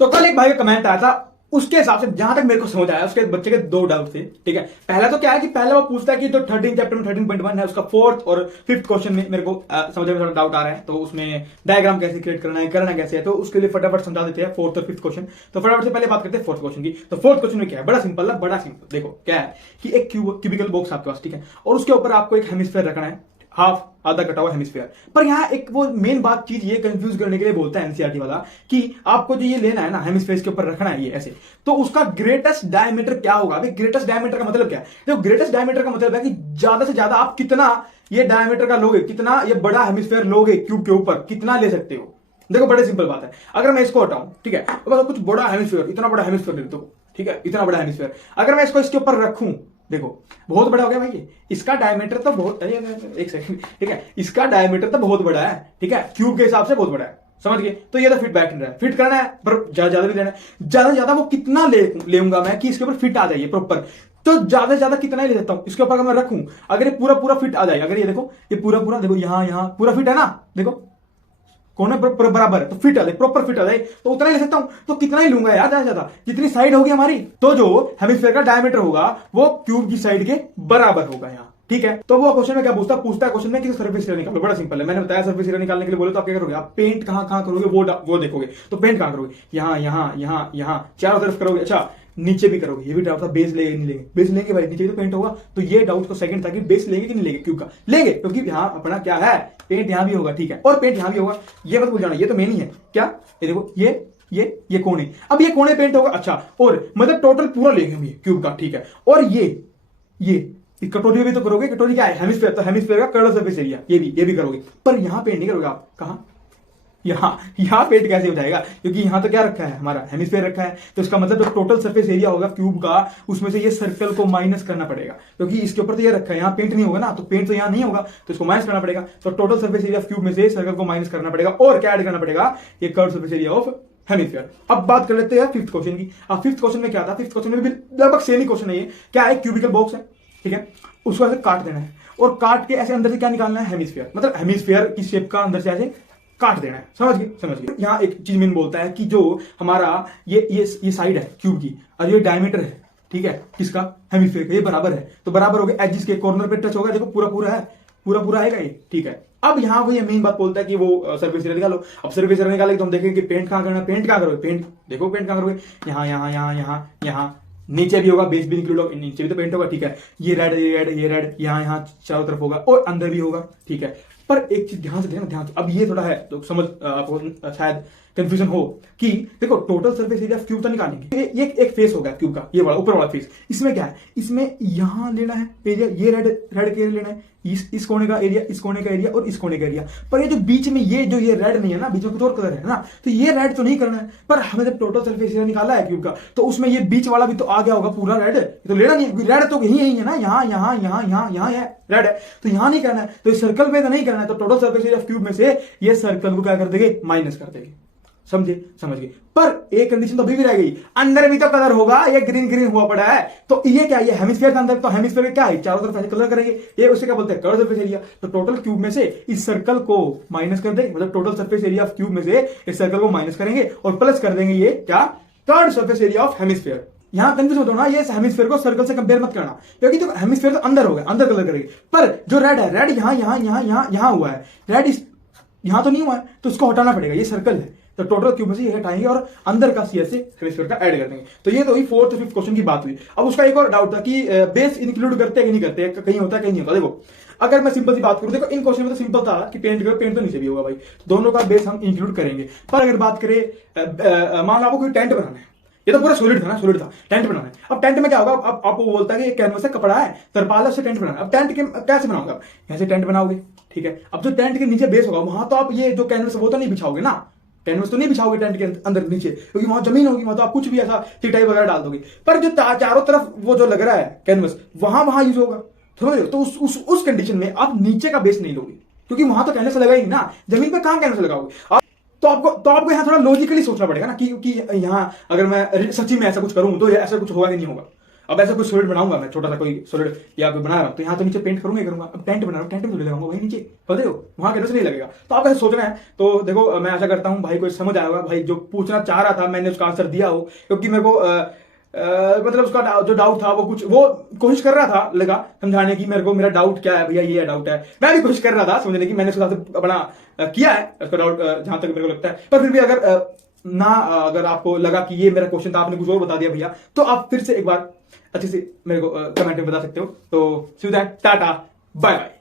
तो कल एक भाई का कमेंट आया था, उसके हिसाब से जहां तक मेरे को समझ आया, उसके बच्चे के दो डाउट थे। ठीक है, पहला तो क्या है कि पहला वो पूछता है कि जो 13 चैप्टर में 13.1 है उसका फोर्थ और फिफ्थ क्वेश्चन में मेरे को समझने में थोड़ा डाउट आ रहा है, तो उसमें डायग्राम कैसे क्रिएट करना है, करना कैसे है, तो उसके लिए फटाफट समझा देते हैं फोर्थ और फिफ्थ क्वेश्चन। तो फटाफट से पहले बात करते हैं फोर्थ क्वेश्चन की। तो फोर्थ क्वेश्चन में क्या है, बड़ा सिंपल है, बड़ा सिंपल। देखो क्या है कि एक क्यूबिकल बॉक्स आपके पास, ठीक है, और उसके ऊपर आपको एक हेमिस्फेयर रखना है, हाफ आधा कटा हुआ हेमिस्फीयर। पर यहाँ एक वो मेन बात चीज ये कंफ्यूज करने के लिए बोलता है एनसीईआरटी वाला कि आपको जो ये लेना है ना, हेमिस्फीयर के ऊपर रखना है ये ऐसे, तो उसका ग्रेटेस्ट डायमीटर क्या होगा। अभी ग्रेटेस्ट डायमीटर का मतलब क्या है, देखो ग्रेटेस्ट डायमीटर का मतलब है कि ज्यादा से ज्यादा आप कितना ये डायमीटर का लोगे, कितना ये बड़ा हेमिस्फीयर लोगे क्यूब के ऊपर, कितना ले सकते हो। देखो बड़े सिंपल बात है, अगर मैं इसको हटाऊं, ठीक है, तो कुछ बड़ा हेमिस्फीयर, इतना बड़ा हेमिस्फीयर ले दो, ठीक है, इतना बड़ा हेमिस्फीयर, अगर मैं इसको इसके ऊपर रखूं, देखो बहुत बड़ा हो गया भाई ये, इसका डायमीटर तो बहुत, एक सेकंड, ठीक है, इसका डायमीटर तो बहुत बड़ा है, ठीक है, क्यूब के हिसाब से बहुत बड़ा है, समझ गए। तो ये तो फिट बैक रहा है, फिट करना है पर ज्यादा भी लेना है, ज्यादा से ज्यादा वो कितना लेऊंगा मैं कि इसके ऊपर फिट आ जाइए प्रॉपर, तो ज्यादा से ज्यादा कितना ही ले सकता हूं इसके ऊपर अगर मैं रखूं, अगर ये पूरा पूरा फिट आ जाए, अगर ये देखो ये पूरा पूरा देखो यहां पूरा फिट है ना, देखो कोने बराबर है, तो फिट आ जाए, प्रॉपर फिट आ जाए, तो उतना ही ले सकता हूं, तो कितना ही लूंगा यार, ज्यादा ज्यादा जितनी साइड होगी हमारी, तो जो हेमिस्फीयर का डायमीटर होगा वो क्यूब की साइड के बराबर होगा यहाँ, ठीक है। तो वो क्वेश्चन में क्या पूछता है क्वेश्चन में कि सरफेस एरिया निकालो, बड़ा सिंपल है, मैंने बताया सरफेस एरिया निकालने के लिए बोले तो आप क्या करोगे, आप पेंट कहां करोगे वो देखोगे, तो पेंट कहां करोगे, यहाँ चारों तरफ करोगे, अच्छा नीचे भी करोगे, ये भी डाउट था बेस लेंगे नहीं लेंगे, बेस लेंगे भाई, नीचे तो पेंट होगा, तो ये डाउट को सेकंड था कि बेस लेंगे कि नहीं लेंगे, क्यों का लेंगे, क्योंकि यहाँ अपना क्या है, पेंट यहाँ भी होगा, ठीक है, और पेंट यहाँ भी होगा, ये मत भूल जाना, ये तो मेन ही है क्या, ये देखो ये कोने, अब ये कोने पेंट होगा, अच्छा, और मतलब टोटल पूरा लेंगे हम ये क्यूब का, ठीक है, और ये कटोरी भी तो करोगे, कटोरी क्या है, हेमिस्फीयर, तो हेमिस्फीयर का कर्ल सरफेस एरिया ये भी करोगे, पर यहाँ पेंट नहीं करोगे आप, कहाँ, यहाँ पेंट कैसे हो जाएगा, क्योंकि यहाँ तो क्या रखा है, हमारा हेमिस्फीयर रखा है, तो इसका मतलब जो टोटल सरफेस एरिया होगा क्यूब का, उसमें से ये सर्कल को माइनस करना पड़ेगा, क्योंकि इसके ऊपर तो ये रखा है, यहाँ पेंट नहीं होगा ना, तो पेंट तो यहाँ नहीं होगा, तो इसको माइनस करना पड़ेगा, तो टोटल सरफेस एरिया क्यूब में से सर्कल को माइनस करना पड़ेगा, और क्या ऐड करना पड़ेगा, ये curve surface area of hemisphere. अब बात कर लेते हैं फिफ्थ क्वेश्चन की। अब फिफ्थ क्वेश्चन में क्या था, फिफ्थ क्वेश्चन में भी लगभग सेम ही क्वेश्चन है, ये क्या है, क्यूबिकल बॉक्स है, ठीक है, उसको ऐसे काट देना है, और काट के ऐसे अंदर से क्या निकालना है, हेमिस्फीयर, मतलब हेमिस्फीयर की शेप का अंदर से ऐसे काट देना है, समझ गए। यहाँ एक चीज मैंने बोलता है कि जो हमारा ये साइड है क्यूब की, और ये डायमीटर है, ठीक है, किसका, हेमिस्फीयर का, ये बराबर है, तो बराबर हो गया, एजिस के कॉर्नर पे टच होगा, देखो पूरा है, पूरा आएगा ये, ठीक है। अब यहाँ वो ये मेन बात बोलता है कि वो सरफेस एरिया निकालो। अब सरफेस एरिया निकालेंगे तो हम देखेंगे कि पेंट कहाँ करना है, पेंट कहाँ करोगे, पेंट देखो पेंट कहाँ करोगे, यहाँ नीचे भी होगा, बेस भी इंक्लूड होगा, नीचे भी तो पेंट होगा, ठीक है, ये रेड यहाँ चारों तरफ होगा, और अंदर भी होगा, ठीक है। पर एक चीज ध्यान से देखना, अब ये थोड़ा है तो समझ आपको शायद कंफ्यूजन हो कि देखो टोटल सरफेस एरिया क्यूब तो निकालेंगे, ये एक फेस होगा क्यूब का, ये वाला ऊपर वाला फेस, इसमें क्या है, इसमें यहां लेना है एरिया, ये रेड के एरिया लेना है, इस कोने का एरिया, इस कोने का एरिया, और इस कोने का एरिया, पर ये जो बीच में ये रेड नहीं है ना, बीच में कुछ और कलर है ना, तो ये रेड तो नहीं करना है, पर हमें जब टोटल सरफेस एरिया निकाला है क्यूब का, तो उसमें ये बीच वाला भी तो आ गया होगा पूरा रेड, तो लेना नहीं है, रेड तो यही है ना, यहाँ है रेड है, तो यहां नहीं करना है, तो इस सर्कल में तो नहीं करना है, तो टोटल सरफेस एरिया क्यूब में से ये सर्कल को क्या कर देंगे, माइनस कर देंगे, समझ गए। पर एक कंडीशन तो अभी भी रह गई, अंदर भी तो कलर होगा, ये ग्रीन हुआ पड़ा है, तो ये क्या, ये हेमिस्फीयर का अंदर, तो हेमिस्फीयर क्या है, चारों तरफ ऐसे कलर करेंगे, ये उसे क्या बोलते हैं, कर्व सरफेस एरिया, तो टोटल क्यूब में से इस सर्कल को माइनस कर देंगे, मतलब total surface area of cube में से इस सर्कल को माइनस करेंगे और प्लस कर देंगे ये क्या, curve surface area of hemisphere. यहां कंफ्यूज मत होना, ये हेमिस्फीयर को सर्कल से कंपेयर मत करना, क्योंकि जो हेमिस्फीयर तो अंदर होगा, अंदर कलर करेंगे, पर जो रेड है, रेड यहां हुआ है, रेड यहां तो नहीं हुआ है, तो उसको हटाना पड़ेगा, ये सर्कल है, तो टोटल क्यूब में से ये हटाएंगे और अंदर का सी से हेमिस्फीयर का ऐड कर देंगे। तो ये तो हुई फोर्थ और फिफ्थ क्वेश्चन की बात हुई। अब उसका एक और डाउट था कि बेस इंक्लूड करते हैं कि नहीं करते, कहीं होता है कहीं नहीं होता। देखो अगर मैं सिंपल सी बात करूं, देखो इन क्वेश्चन में तो सिंपल था कि पेंट करो, पेंट तो नीचे भी होगा भाई, तो दोनों का बेस हम इंक्लूड करेंगे। पर अगर बात करें, मान लो आपको कोई टेंट बनाना है, ये तो पूरा सॉलिड था, टेंट बनाना है। अब टेंट में क्या होगा, अब आपको बोलता है कि ये कैनवस से कपड़ा है, तरपाल से टेंट बनाना है। अब टेंट के कैसे बनाओगे आप, ऐसे टेंट बनाओगे, ठीक है। अब जो टेंट के नीचे बेस होगा, वहां तो आप ये जो कैनवस वो तो नहीं बिछाओगे ना, कैनवस तो नहीं बिछाओगे टेंट के अंदर नीचे, क्योंकि वहां जमीन होगी, वहां तो आप कुछ भी ऐसा चटाई वगैरह डाल दोगे। पर जो चारों तरफ वो जो लग रहा है कैनवस, वहां यूज होगा, समझ रहे हो। तो उस कंडीशन में आप नीचे का बेस नहीं लोगे, क्योंकि वहां तो कैनवस लगा ही ना, जमीन पे कहां कैनवस लगाओगे। तो आपको यहाँ थोड़ा लॉजिकली सोचना पड़ेगा ना कि यहाँ अगर मैं सच्ची में ऐसा कुछ करूं तो ऐसा कुछ होगा कि नहीं होगा। अब ऐसा कोई सॉलिड बनाऊंगा मैं, छोटा सा कोई सॉलिड या कोई बना रहा हूं, तो यहाँ तो नीचे पेंट करूंगा ही करूंगा। अब टेंट बना रहा हूँ, टेंट में थोड़ी लगाऊंगा भाई नीचे, समझ रहे हो, वहां कैसे नहीं लगेगा। तो आप ऐसे सोचना है। तो देखो मैं आशा करता हूँ भाई को समझ आया होगा, भाई जो पूछना चाह रहा था मैंने उसका आंसर दिया हो, क्योंकि मेरे को मतलब उसका जो डाउट था वो कुछ, वो कोशिश कर रहा था लगा समझाने की मेरे को, मेरा डाउट क्या है भैया, ये डाउट है। मैं भी कोशिश कर रहा था समझने की, मैंने उसके हिसाब से अपना किया है उसका डाउट जहां तक मेरे को लगता है। पर फिर भी अगर आपको लगा कि ये मेरा क्वेश्चन था, आपने कुछ और बता दिया भैया, तो आप फिर से एक बार अच्छे से मेरे को कमेंट में बता सकते हो। तो see you then, tata bye bye.